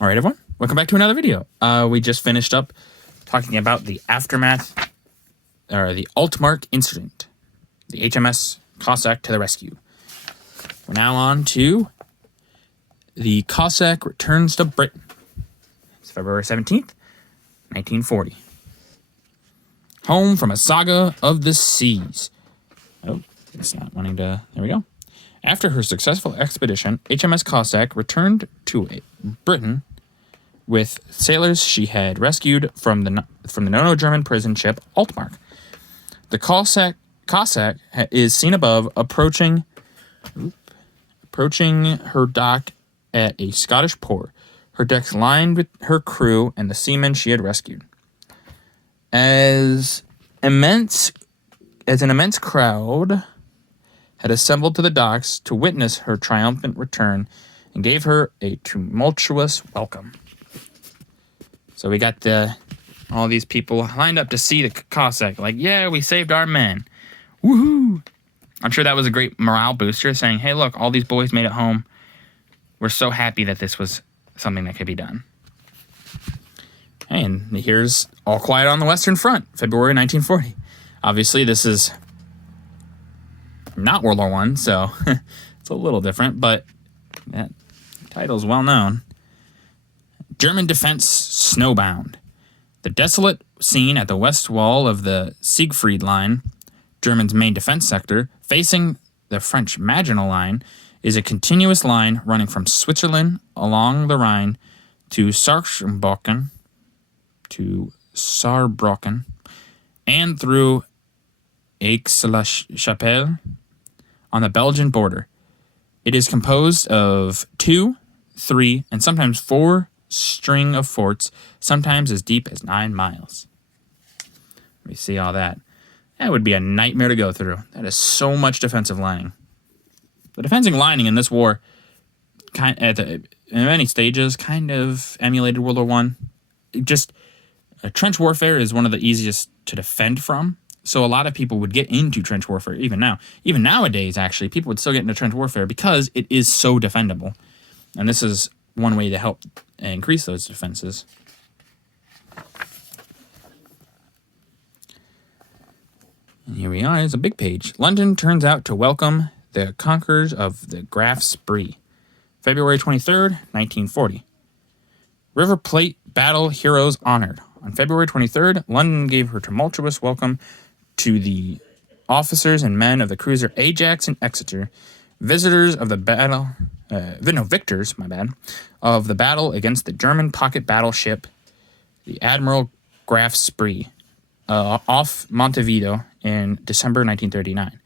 All right, everyone. Welcome back to another video. We just finished up talking about the aftermath, or the Altmark incident. The HMS Cossack to the rescue. We're now on to the Cossack returns to Britain. It's February 17th, 1940. Home from a saga of the seas. Oh, it's not wanting to... There we go. After her successful expedition, HMS Cossack returned to Britain with sailors she had rescued from the German prison ship Altmark. The Cossack is seen above approaching her dock at a Scottish port. Her decks lined with her crew and the seamen she had rescued. As an immense crowd had assembled to the docks to witness her triumphant return and gave her a tumultuous welcome. So we got all these people lined up to see the Cossack. Like, yeah, we saved our men. Woohoo! I'm sure that was a great morale booster, saying, hey, look, all these boys made it home. We're so happy that this was something that could be done. And here's All Quiet on the Western Front, February 1940. Obviously, this is not World War I, so it's a little different, but that title's well known. German defense snowbound. The desolate scene at the west wall of the Siegfried Line, Germany's main defense sector, facing the French Maginot Line, is a continuous line running from Switzerland along the Rhine to Saarbrücken, and through Aix-la-Chapelle on the Belgian border. It is composed of 2, 3, and sometimes 4 string of forts, sometimes as deep as 9 miles. Let me see all that. That would be a nightmare to go through. That is so much defensive lining. The defensive lining in this war, in many stages, kind of emulated World War I. Trench warfare is one of the easiest to defend from. So a lot of people would get into trench warfare even now. Even nowadays, actually, people would still get into trench warfare because it is so defendable. And this is one way to help increase those defenses. And here we are. It's a big page. London turns out to welcome the conquerors of the Graf Spree. February 23rd, 1940. River Plate battle heroes honored. On February 23rd, London gave her tumultuous welcome to the officers and men of the cruiser Ajax and Exeter, victors of the battle against the German pocket battleship, the Admiral Graf Spree, off Montevideo in December 1939.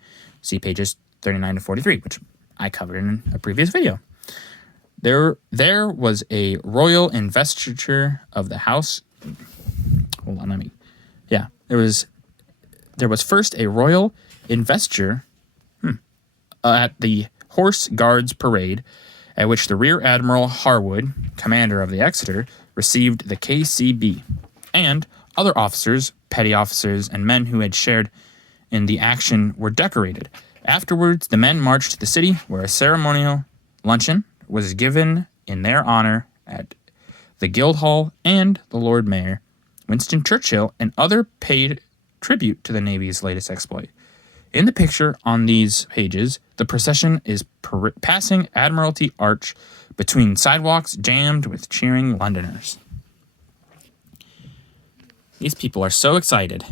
See pages 39 to 43, which I covered in a previous video. There was a royal investiture of the house. Hold on, there was first a royal investiture at the Horse Guards Parade, at which the Rear Admiral Harwood, commander of the Exeter, received the KCB, and other officers, petty officers, and men who had shared in the action were decorated. Afterwards, the men marched to the city, where a ceremonial luncheon was given in their honor at the Guildhall, and the Lord Mayor, Winston Churchill, and other paid tribute to the Navy's latest exploit. In the picture on these pages, the procession is passing Admiralty Arch between sidewalks jammed with cheering Londoners. These people are so excited.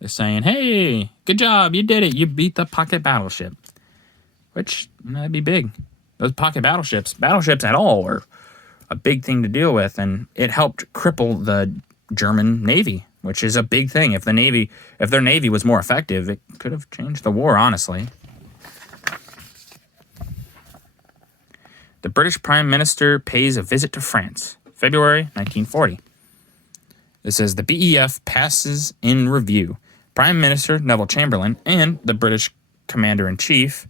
They're saying, hey, good job, you did it, you beat the pocket battleship. Which, that'd be big. Those pocket battleships at all, were a big thing to deal with, and it helped cripple the German Navy, which is a big thing. If their Navy was more effective, it could have changed the war, honestly. The British Prime Minister pays a visit to France, February 1940. It says the BEF passes in review. Prime Minister Neville Chamberlain and the British Commander-in-Chief,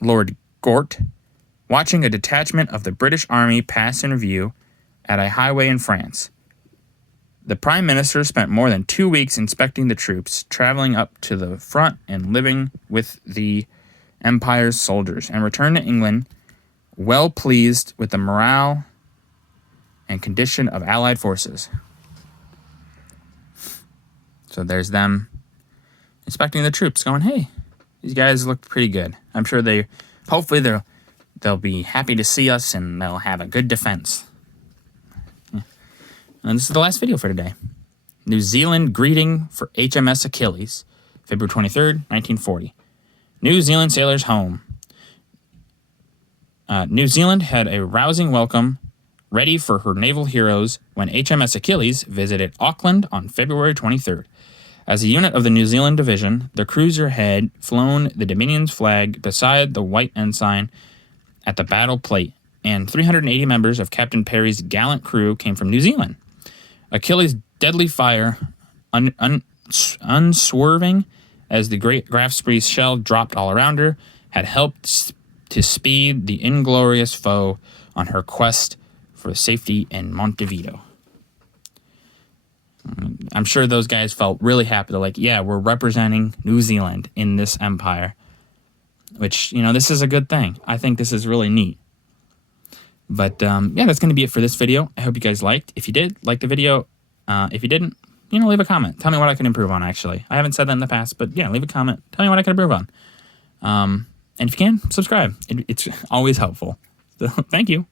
Lord Gort, watching a detachment of the British Army pass in review at a highway in France. The Prime Minister spent more than 2 weeks inspecting the troops, traveling up to the front and living with the Empire's soldiers, and returned to England well pleased with the morale and condition of Allied forces. So there's them inspecting the troops, going, hey, these guys look pretty good. I'm sure hopefully they'll be happy to see us and they'll have a good defense. Yeah. And this is the last video for today. New Zealand greeting for HMS Achilles, February 23rd, 1940. New Zealand sailors home. New Zealand had a rousing welcome ready for her naval heroes when HMS Achilles visited Auckland on February 23rd. As a unit of the New Zealand Division, the cruiser had flown the Dominion's flag beside the white ensign at the battle plate, and 380 members of Captain Perry's gallant crew came from New Zealand. Achilles' deadly fire, unswerving as the great Graf Spee shell dropped all around her, had helped to speed the inglorious foe on her quest for safety in Montevideo. I'm sure those guys felt really happy. They're like, yeah, we're representing New Zealand in this empire, which, this is a good thing. I think this is really neat. But, yeah, that's going to be it for this video. I hope you guys liked. If you did, like the video. If you didn't, leave a comment. Tell me what I can improve on, actually. I haven't said that in the past, but, yeah, leave a comment. Tell me what I can improve on. And if you can, subscribe. It's always helpful. So, thank you.